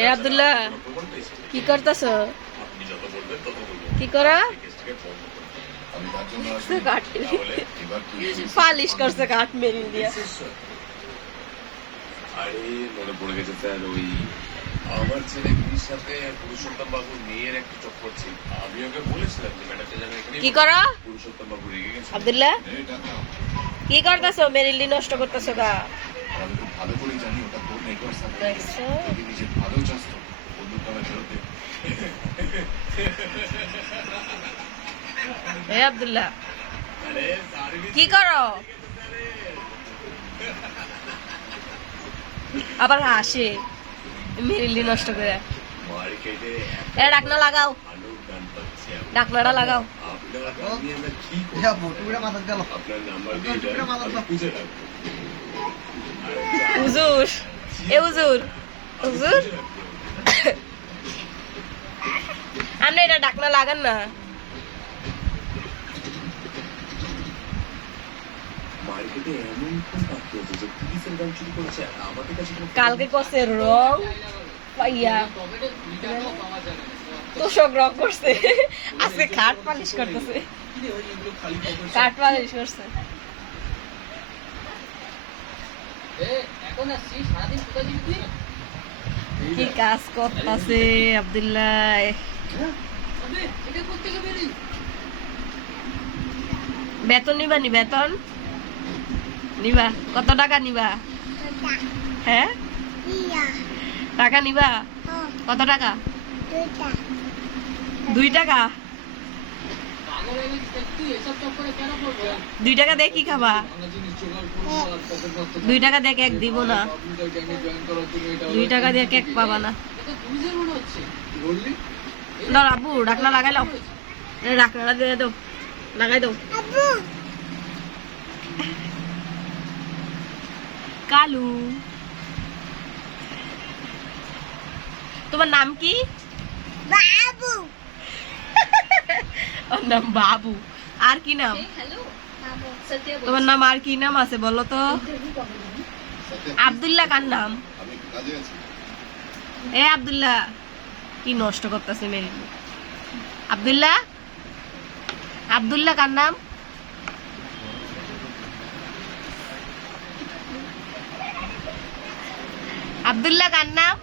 এ আব্দুল্লাহ, কি করতেছ? কি করা? পালিশ করছে কাঠ মেরিল দিয়া। মনে পড়ে গেছে স্যার ওই আমার ছেলে সাথে পুরুষোত্তম মেয়ের একটা চক্কর ছিল আমি ওকে বলেছিলাম কি করা? পুরুষোত্তম বাবু রেগে গেছে আব্দুল্লাহ কি নষ্ট করতেছ গা। ভালো করেই জানি, ওটা আব্দুল্লাহ কি করো? আবার হাসে মেরিলি নষ্ট করে। এ ডাকনা লাগাও। ডাকনাটা লাগাও। হুজুর এ হুজুর হুজুর। আপনি এটা ডাকনা লাগান না। কালকে করছে রং পাইয়া তোষক রং করছে। আজকে খাট পালিশ করতেছে। কাঠ পালিশ করছে। কি কাজ করতেছে আব্দুল্লাহ? বেতন নিবা নি বেতন? নিবা কত টাকা নিবা? হ্যাঁ? টাকা নিবা? কত টাকা? দুই টাকা? দুই টাকা দিয়ে কি খাবা? দুই টাকা দিয়ে কেক দিব না। দুই টাকা দিয়ে কেক পাবা না। দাও আব্বু ডাকনা লাগাই লাও ডাকনাটা দিয়ে দাও। লাগাই দাও। কালু। তোমার নাম কি? বাবু। নাম বাবু। আর কি নাম? তোমার নাম আর কি নাম আছে বলো তো? আব্দুল্লাহ কার নাম? এ আব্দুল্লাহ কি নষ্ট করতেছে মেরি আব্দুল্লাহ? আব্দুল্লাহ কার নাম? আব্দুল্লাহ কার নাম?